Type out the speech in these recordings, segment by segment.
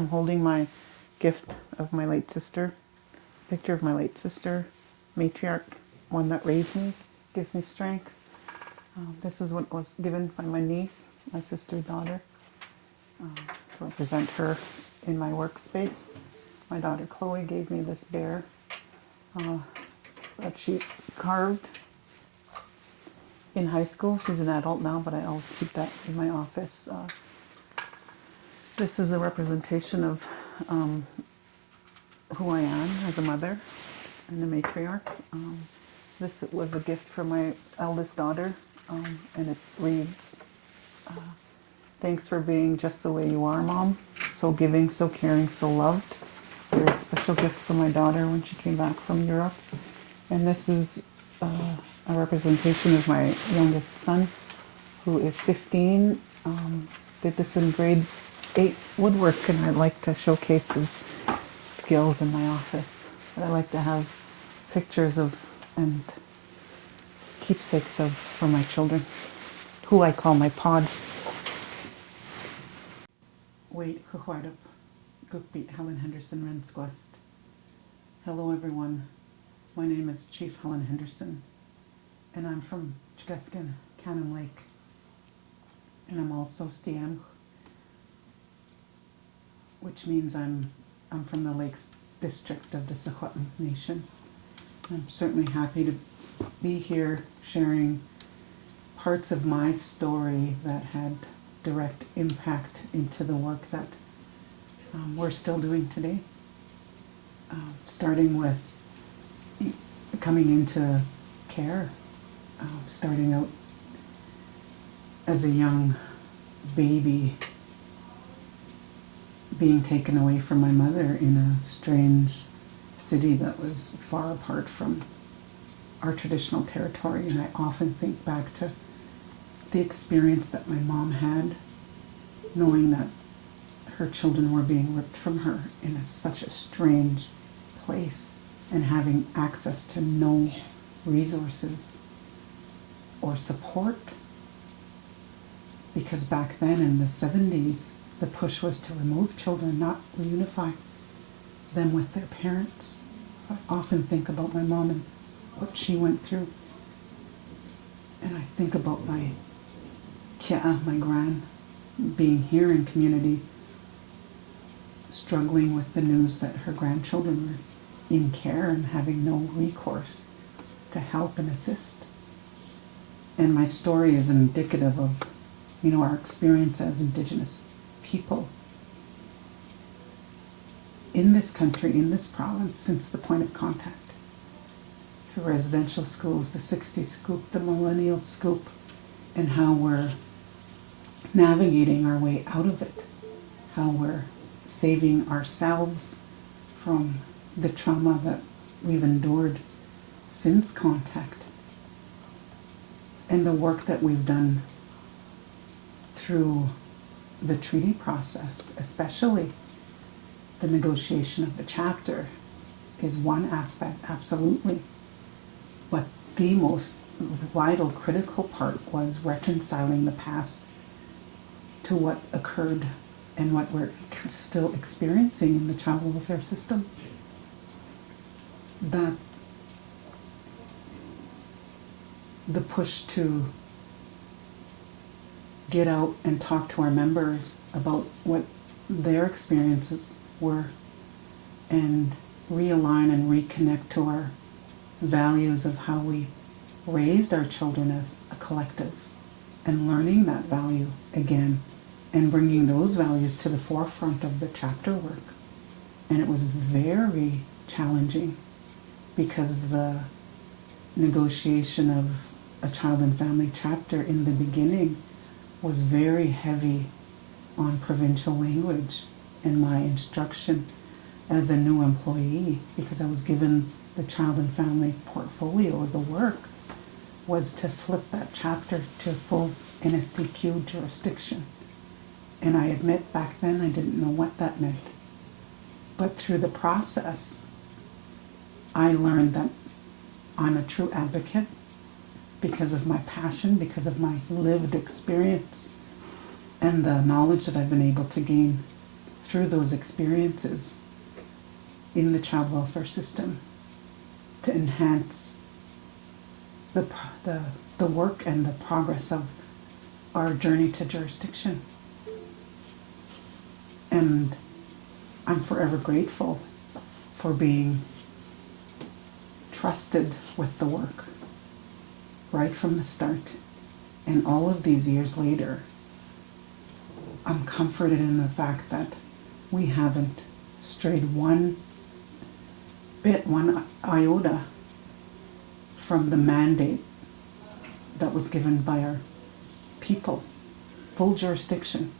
I'm holding my gift of my late sister, picture of my late sister, matriarch, one that raised me, gives me strength. This is what was given by my niece, my sister's daughter, to represent her in my workspace. My daughter Chloe gave me this bear that she carved in high school. She's an adult now, but I always keep that in my office. This is a representation of who I am as a mother and a matriarch. This was a gift from my eldest daughter, and it reads, "Thanks for being just the way you are, Mom. So giving, so caring, so loved." Very special gift for my daughter when she came back from Europe. And this is a representation of my youngest son, who is 15. Did this in grade 8 woodwork, and I like to showcase his skills in my office. But I like to have pictures of and keepsakes of for my children, who I call my pod. Wait, Kukpi7 Helen Henderson, NStQ. Hello everyone, my name is Chief Helen Henderson, and I'm from Tsq'escen, Cannon Lake, and I'm also Tsq'escen, which means I'm from the Lakes District of the Tsq'escen Nation. I'm certainly happy to be here sharing parts of my story that had direct impact into the work that we're still doing today. Starting with coming into care, starting out as a young baby, being taken away from my mother in a strange city that was far apart from our traditional territory. And I often think back to the experience that my mom had, knowing that her children were being ripped from her in such a strange place, and having access to no resources or support. Because back then in the 70s, the push was to remove children, not reunify them with their parents. I often think about my mom and what she went through. And I think about my gran, being here in community, struggling with the news that her grandchildren were in care and having no recourse to help and assist. And my story is indicative of, our experience as Indigenous people in this country, in this province, since the point of contact. Through residential schools, the 60s scoop, the millennial scoop, and how we're navigating our way out of it, how we're saving ourselves from the trauma that we've endured since contact, and the work that we've done through the treaty process, especially the negotiation of the chapter, is one aspect, absolutely. But the most vital, critical part was reconciling the past to what occurred and what we're still experiencing in the child welfare system. That the push to get out and talk to our members about what their experiences were, and realign and reconnect to our values of how we raised our children as a collective, and learning that value again, and bringing those values to the forefront of the chapter work. And it was very challenging, because the negotiation of a child and family chapter in the beginning was very heavy on provincial language, and my instruction as a new employee, because I was given the child and family portfolio of the work, was to flip that chapter to full NStQ jurisdiction. And I admit back then I didn't know what that meant. But through the process, I learned that I'm a true advocate because of my passion, because of my lived experience, and the knowledge that I've been able to gain through those experiences in the child welfare system to enhance the work and the progress of our journey to jurisdiction. And I'm forever grateful for being trusted with the work right from the start. And all of these years later, I'm comforted in the fact that we haven't strayed one iota from the mandate that was given by our people. Full jurisdiction,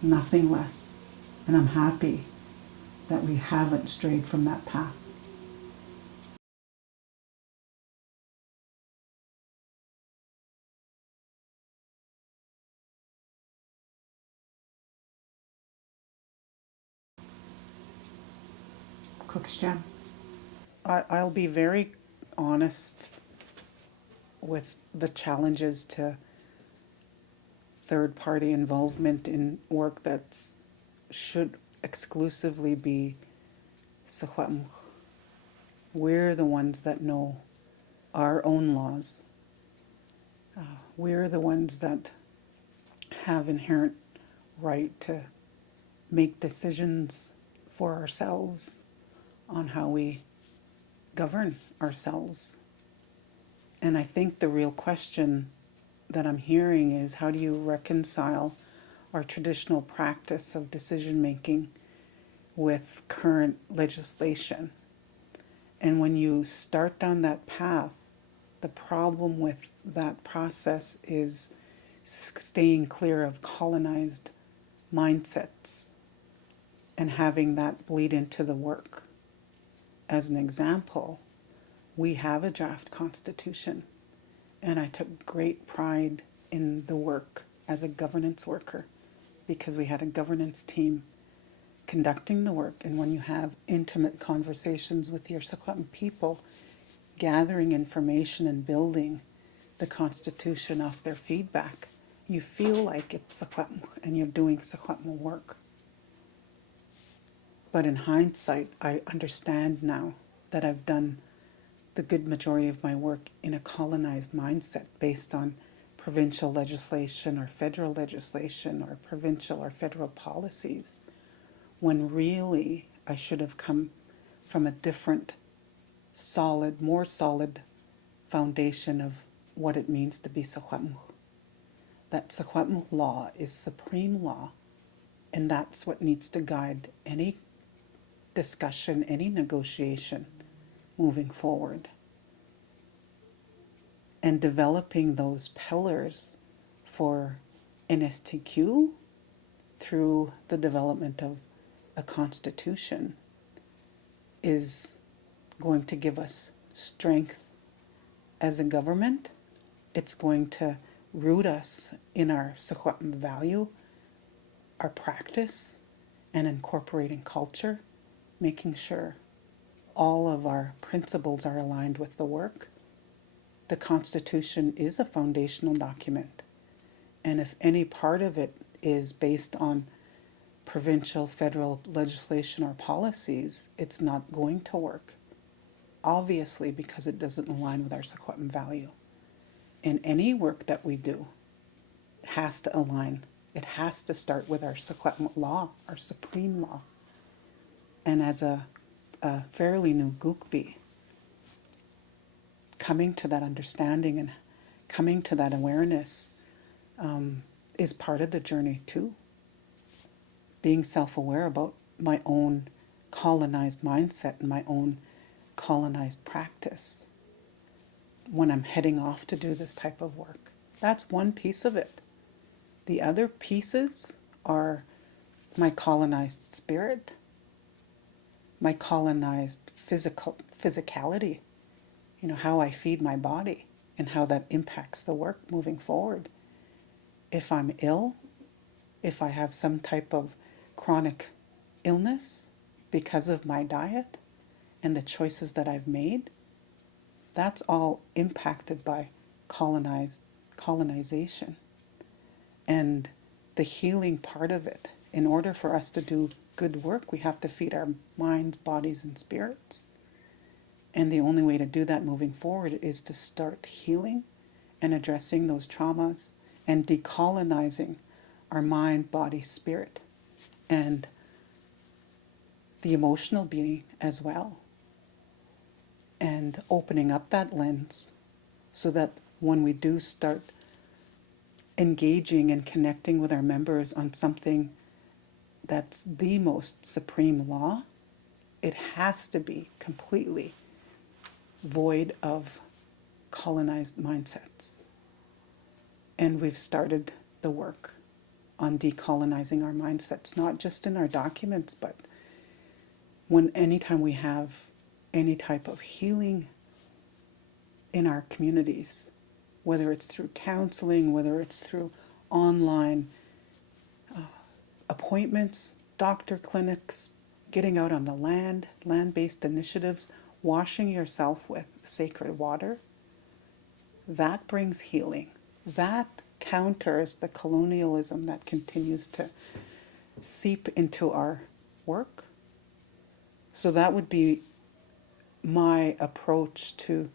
nothing less. And I'm happy that we haven't strayed from that path. Tsq'escen. I'll be very honest with the challenges to third-party involvement in work that should exclusively be Tsq'escen. We're the ones that know our own laws. We're the ones that have inherent right to make decisions for ourselves on how we govern ourselves. And I think the real question that I'm hearing is, how do you reconcile our traditional practice of decision making with current legislation? And when you start down that path, the problem with that process is staying clear of colonized mindsets and having that bleed into the work. As an example, we have a draft constitution, and I took great pride in the work as a governance worker because we had a governance team conducting the work. And when you have intimate conversations with your Tsq'escen people, gathering information and building the Constitution off their feedback, you feel like it's Tsq'escen and you're doing Tsq'escen work. But in hindsight, I understand now that I've done the good majority of my work in a colonized mindset based on provincial legislation or federal legislation or provincial or federal policies, when really I should have come from a different, solid, more solid foundation of what it means to be Tsq'escen. That Tsq'escen law is supreme law, and that's what needs to guide any discussion, any negotiation moving forward. And developing those pillars for NStQ through the development of a constitution is going to give us strength as a government. It's going to root us in our Tsq'escen value, our practice, and incorporating culture, making sure all of our principles are aligned with the work. The Constitution is a foundational document, and if any part of it is based on provincial, federal legislation or policies, it's not going to work, obviously, because it doesn't align with our Tsq'escen value. And any work that we do has to align. It has to start with our Tsq'escen law, our supreme law. And as a fairly new Kukpi, coming to that understanding and coming to that awareness is part of the journey too. Being self-aware about my own colonized mindset and my own colonized practice when I'm heading off to do this type of work. That's one piece of it. The other pieces are my colonized spirit, my colonized physicality, how I feed my body and how that impacts the work moving forward. If I'm ill, if I have some type of chronic illness because of my diet and the choices that I've made, that's all impacted by colonization. And the healing part of it in order for us to do good work, we have to feed our minds, bodies, and spirits. And the only way to do that moving forward is to start healing and addressing those traumas and decolonizing our mind, body, spirit, and the emotional being as well. And opening up that lens so that when we do start engaging and connecting with our members on something that's the most supreme law, it has to be completely void of colonized mindsets. And we've started the work on decolonizing our mindsets, not just in our documents, but anytime we have any type of healing in our communities, whether it's through counseling, whether it's through online appointments, doctor clinics, getting out on the land-based initiatives, washing yourself with sacred water, that brings healing. That counters the colonialism that continues to seep into our work. So that would be my approach to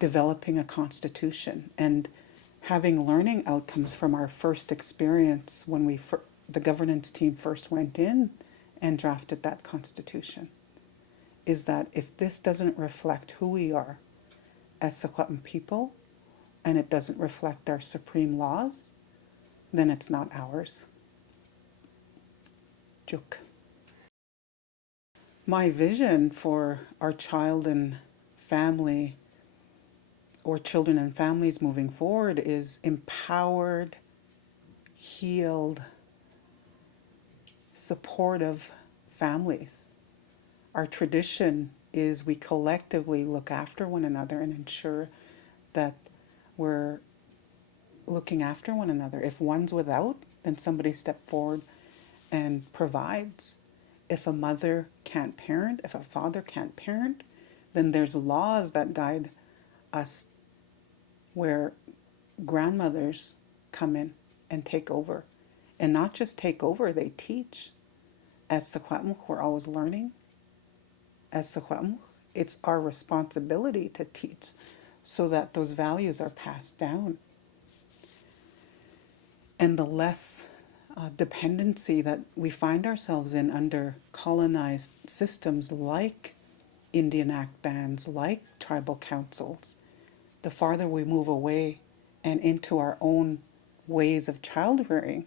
developing a constitution and having learning outcomes from our first experience when the governance team first went in and drafted that constitution, is that if this doesn't reflect who we are as Tsq'escen people, and it doesn't reflect our supreme laws, then it's not ours. Juk. My vision for our child and family, or children and families moving forward, is empowered, healed, supportive families. Our tradition is we collectively look after one another and ensure that we're looking after one another. If one's without, then somebody step forward and provides. If a mother can't parent, if a father can't parent, then there's laws that guide us where grandmothers come in and take over. And not just take over, they teach. As Tsq'escen, we're always learning. As Tsq'escen, it's our responsibility to teach so that those values are passed down. And the less dependency that we find ourselves in under colonized systems like Indian Act bans, like tribal councils, the farther we move away and into our own ways of child-rearing,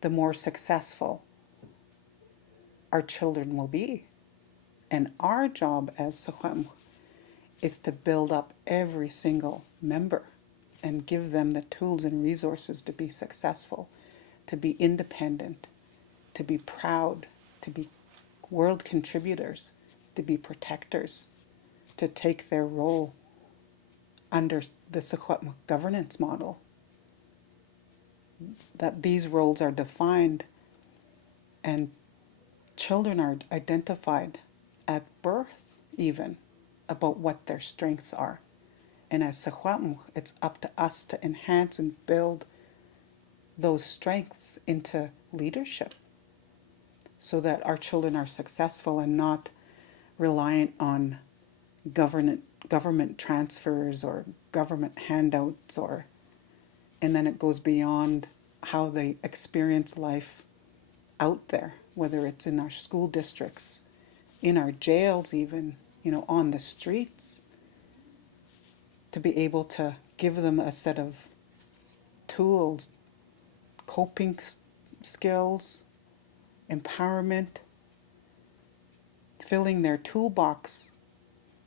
the more successful our children will be. And our job as Tsq'escen is to build up every single member and give them the tools and resources to be successful, to be independent, to be proud, to be world contributors, to be protectors, to take their role under the Tsq'escen governance model. That these roles are defined and children are identified at birth even about what their strengths are. And as Tsq'escen, it's up to us to enhance and build those strengths into leadership so that our children are successful and not reliant on government transfers or government handouts, and then it goes beyond how they experience life out there, whether it's in our school districts, in our jails even, on the streets, to be able to give them a set of tools, coping skills, empowerment, filling their toolbox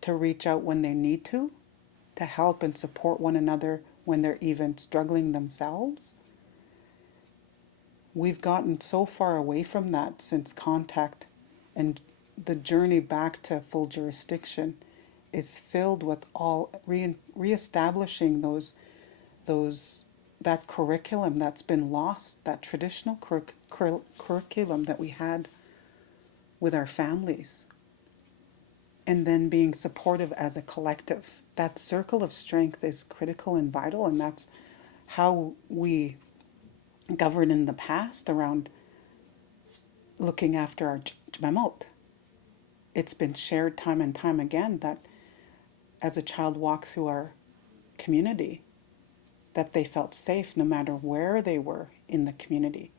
to reach out when they need to help and support one another when they're even struggling themselves. We've gotten so far away from that since contact, and the journey back to full jurisdiction is filled with all reestablishing that curriculum that's been lost, that traditional curriculum that we had with our families, and then being supportive as a collective. That circle of strength is critical and vital, and that's how we governed in the past around looking after our Jmemot. It's been shared time and time again that as a child walked through our community, that they felt safe no matter where they were in the community,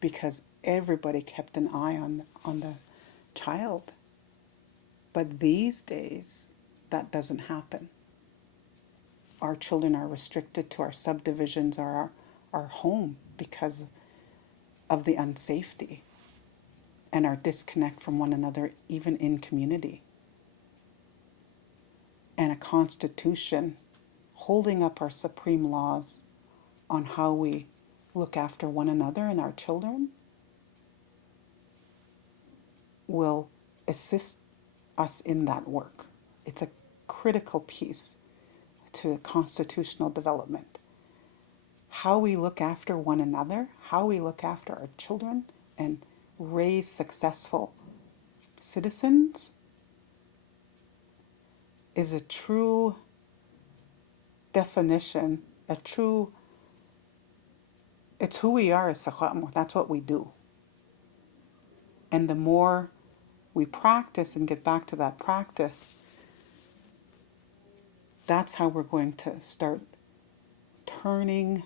because everybody kept an eye on the child. But these days, that doesn't happen. Our children are restricted to our subdivisions or our home because of the unsafety and our disconnect from one another, even in community. And a constitution holding up our supreme laws on how we look after one another and our children will assist us in that work. It's a critical piece to constitutional development. How we look after one another, how we look after our children and raise successful citizens is a true definition, it's who we are as Tsq'escen. That's what we do. And the more we practice and get back to that practice, that's how we're going to start turning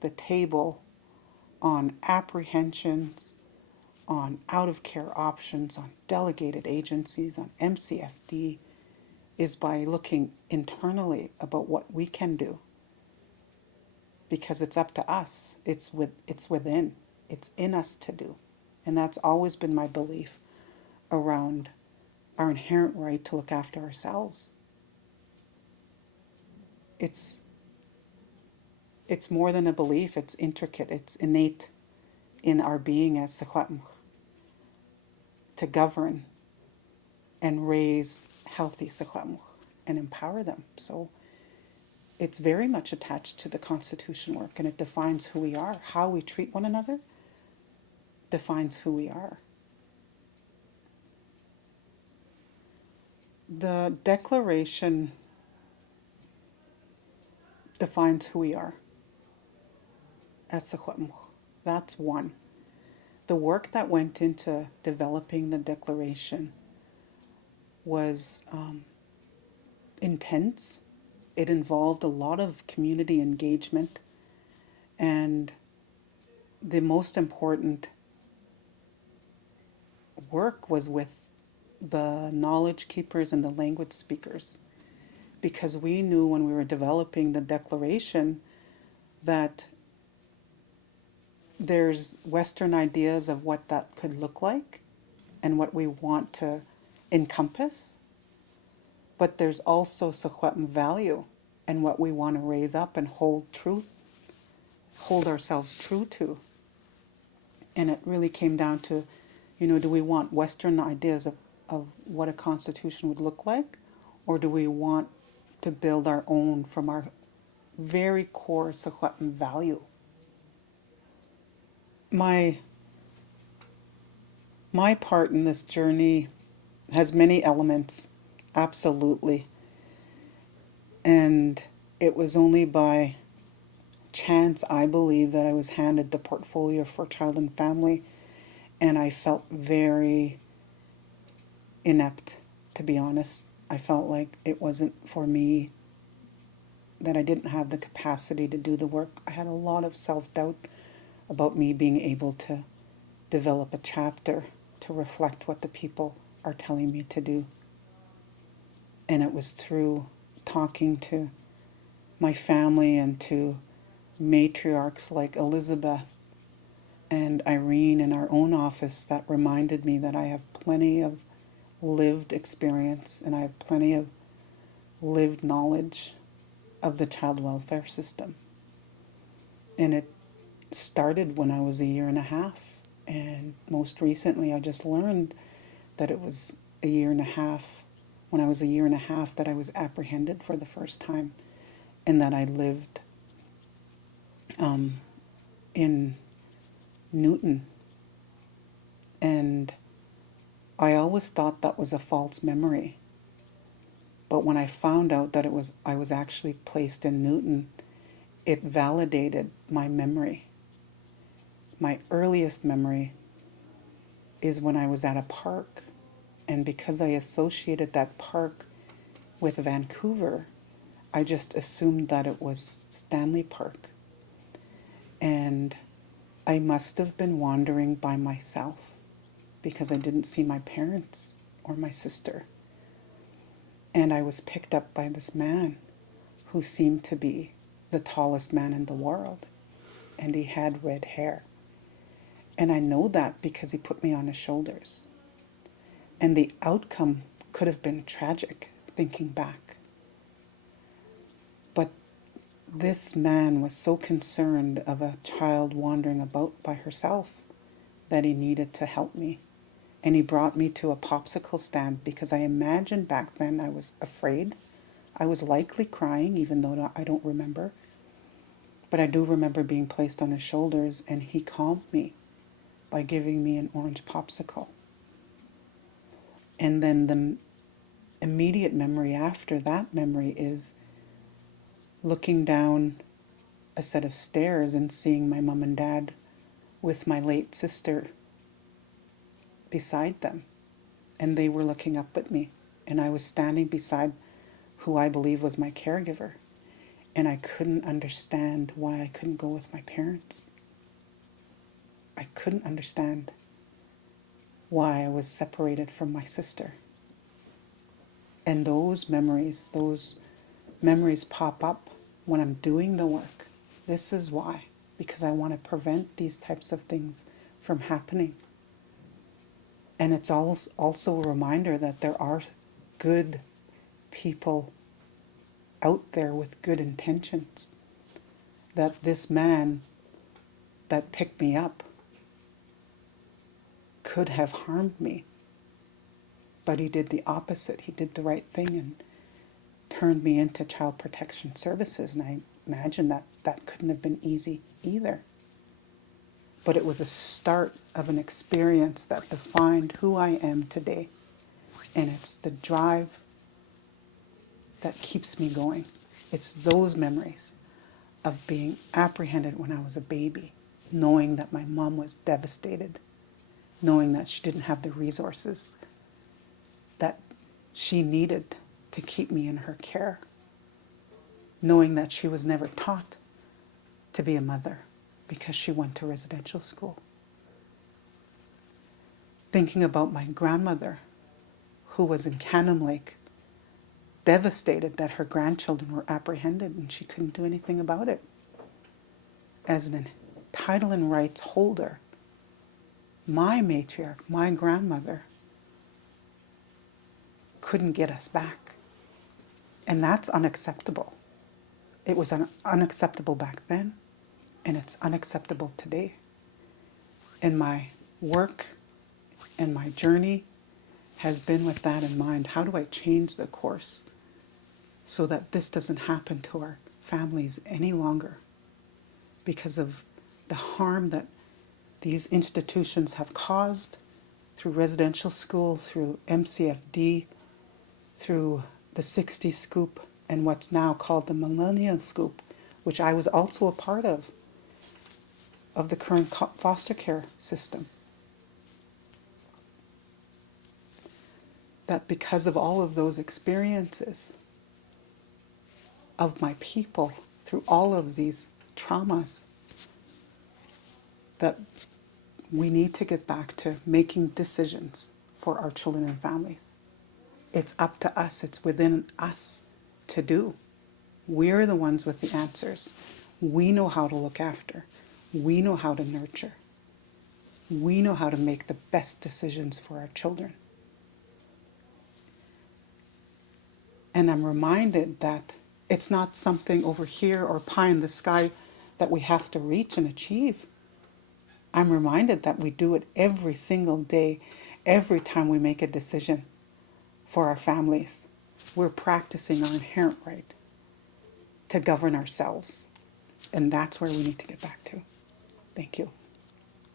the table on apprehensions, on out-of-care options, on delegated agencies, on MCFD, is by looking internally about what we can do. Because it's up to us. It's within. It's in us to do. And that's always been my belief around our inherent right to look after ourselves. It's more than a belief, it's intricate, it's innate in our being as Tsq'escen to govern and raise healthy Tsq'escen and empower them. So it's very much attached to the Constitution work, and it defines who we are. How we treat one another defines who we are. The Declaration defines who we are as Tsq'escen. That's one. The work that went into developing the Declaration was intense. It involved a lot of community engagement, and the most important work was with the knowledge keepers and the language speakers, because we knew when we were developing the Declaration that there's Western ideas of what that could look like and what we want to encompass, but there's also Tsq'escen value and what we want to raise up and hold ourselves true to. And it really came down to, do we want Western ideas of what a constitution would look like, or do we want to build our own from our very core Tsq'escen value? My part in this journey has many elements, absolutely. And it was only by chance, I believe, that I was handed the portfolio for child and family, and I felt very inept, to be honest. I felt like it wasn't for me, that I didn't have the capacity to do the work. I had a lot of self-doubt about me being able to develop a chapter to reflect what the people are telling me to do. And it was through talking to my family and to matriarchs like Elizabeth and Irene in our own office that reminded me that I have plenty of lived experience and I have plenty of lived knowledge of the child welfare system. And it started when I was 1.5 years, and most recently I just learned that it was 1.5 years, when I was 1.5 years, that I was apprehended for the first time, and that I lived in Newton. And I always thought that was a false memory. But when I found out that I was actually placed in Newton, it validated my memory. my earliest memory is when I was at a park, and because I associated that park with Vancouver, I just assumed that it was Stanley Park. And I must have been wandering by myself because I didn't see my parents or my sister. And I was picked up by this man who seemed to be the tallest man in the world. And he had red hair. And I know that because he put me on his shoulders. And the outcome could have been tragic, thinking back. But this man was so concerned of a child wandering about by herself that he needed to help me. And he brought me to a popsicle stand because I imagined back then I was afraid. I was likely crying, even though I don't remember. But I do remember being placed on his shoulders, and he calmed me by giving me an orange popsicle. And then the immediate memory after that memory is looking down a set of stairs and seeing my mom and dad with my late sister beside them. And they were looking up at me. And I was standing beside who I believe was my caregiver. And I couldn't understand why I couldn't go with my parents. I couldn't understand why I was separated from my sister. And those memories pop up when I'm doing the work. This is why, because I want to prevent these types of things from happening. And it's also a reminder that there are good people out there with good intentions. That this man that picked me up could have harmed me. But he did the opposite. He did the right thing and turned me into Child Protection Services. And I imagine that couldn't have been easy either. But it was a start of an experience that defined who I am today. And it's the drive that keeps me going. It's those memories of being apprehended when I was a baby, knowing that my mom was devastated, knowing that she didn't have the resources that she needed to keep me in her care, knowing that she was never taught to be a mother because she went to residential school. Thinking about my grandmother, who was in Cannon Lake, devastated that her grandchildren were apprehended and she couldn't do anything about it. As an title and rights holder, my matriarch, my grandmother, couldn't get us back. And that's unacceptable. It was unacceptable back then, and it's unacceptable today. And my work and my journey has been with that in mind. How do I change the course so that this doesn't happen to our families any longer because of the harm that these institutions have caused through residential school, through MCFD, through the 60 scoop, and what's now called the millennial scoop, which I was also a part of the current foster care system. That because of all of those experiences of my people through all of these traumas, that we need to get back to making decisions for our children and families. It's up to us. It's within us to do. We're the ones with the answers. We know how to look after. We know how to nurture. We know how to make the best decisions for our children. And I'm reminded that it's not something over here or pie in the sky that we have to reach and achieve. I'm reminded that we do it every single day, every time we make a decision for our families. We're practicing our inherent right to govern ourselves. And that's where we need to get back to. Thank you.